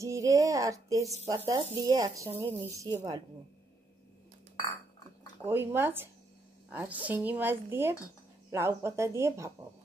জিরে আর তেজপাতা দিয়ে একসঙ্গে মিশিয়ে বাটবো। কই মাছ আর শিঙি মাছ দিয়ে লাউ পাতা দিয়ে ভাপাবো।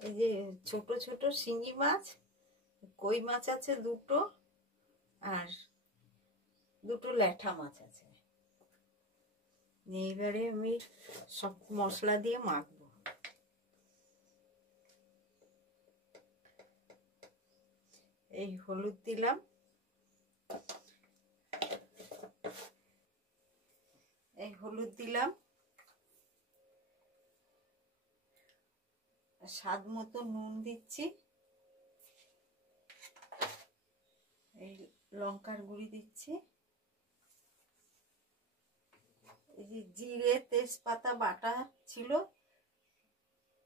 এই যে ছোট ছোট শিঙি মাছ, কই মাছ আছে দুটো, আর দুটো ল্যাঠা মাছ আছে। এইবারে আমি সব মশলা দিয়ে মাখবো। এই হলুদ দিলাম, স্বাদ মতো নুন দিচ্ছি, এই লঙ্কার গুঁড়ি দিচ্ছি, এই যে জিরে তেজপাতা বাটা ছিল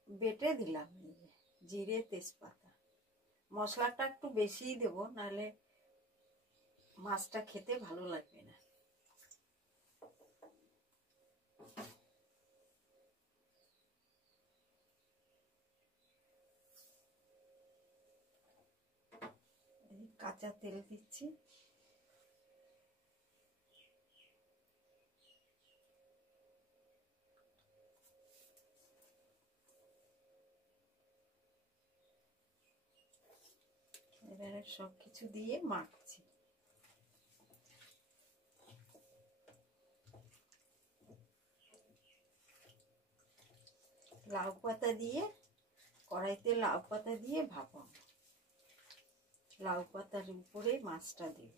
বেটে দিলাম। জিরে তেজপাতা, মশলাটা একটু বেশিই দেবো, নাহলে মাছটা খেতে ভালো লাগবে না। কাঁচা তেল দিচ্ছি, এবারে সবকিছু দিয়ে মাখছি। লাউ পাতা দিয়ে কড়াইতে লাউ পাতা দিয়ে ভাপাবো। লাউ পাতার উপরে মাছটা দিব।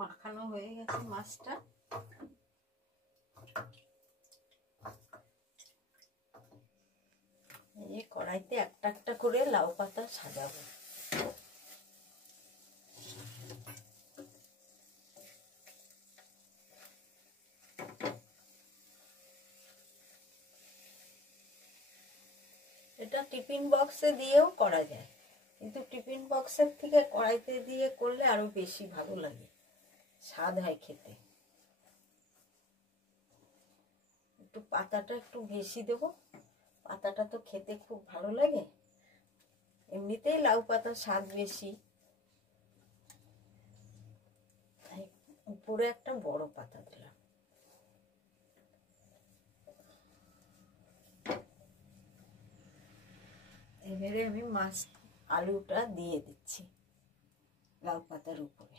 মাখানো হয়ে গেছে মাছটা। এই কড়াইতে একটা একটা করে লাউ পাতা সাজাবো। এটা টিফিন বক্সে দিয়েও করা যায়, কিন্তু টিফিন বক্সের থেকে কড়াইতে দিয়ে করলে আরো বেশি ভালো লাগে, স্বাদ হয় খেতে। একটু পাতাটা একটু বেশি দেবো, পাতাটা তো খেতে খুব ভালো লাগে, এমনিতেই লাউ পাতার স্বাদ বেশি, উপরে একটা বড় পাতা দিলাম। এবারে আমি মাছ আলুটা দিয়ে দিচ্ছি লাউ পাতার উপরে।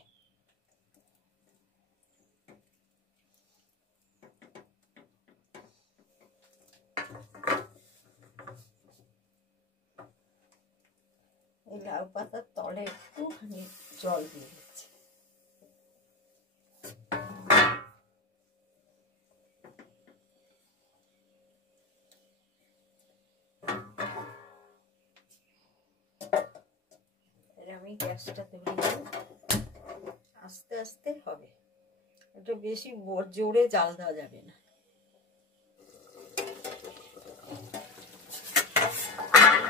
এই লাউ পাতার তলে একটুখানি জল দিয়ে দিচ্ছি। আমি গ্যাসটা ধরিয়ে আস্তে আস্তে হবে, এটা বেশি জোরে জাল দেওয়া যাবে না।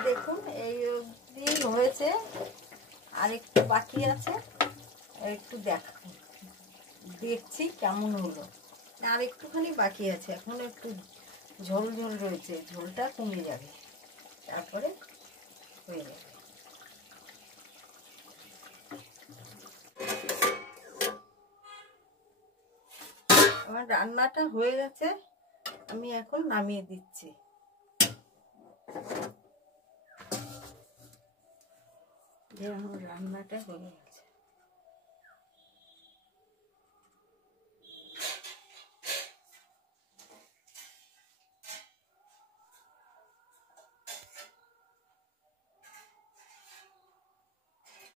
দেখুন এই অবধি হয়েছে, আর একটু বাকি আছে, একটু দেখছি কেমন হলো। আর একটুখানি বাকি আছে, এখন একটু ঝোল ঝোল রয়েছে, ঝোলটা কমে যাবে, তারপরে হয়ে যাবে। আমার রান্নাটা হয়ে গেছে, আমি এখন নামিয়ে দিচ্ছি। আমার রান্নাটা হয়ে গেছে।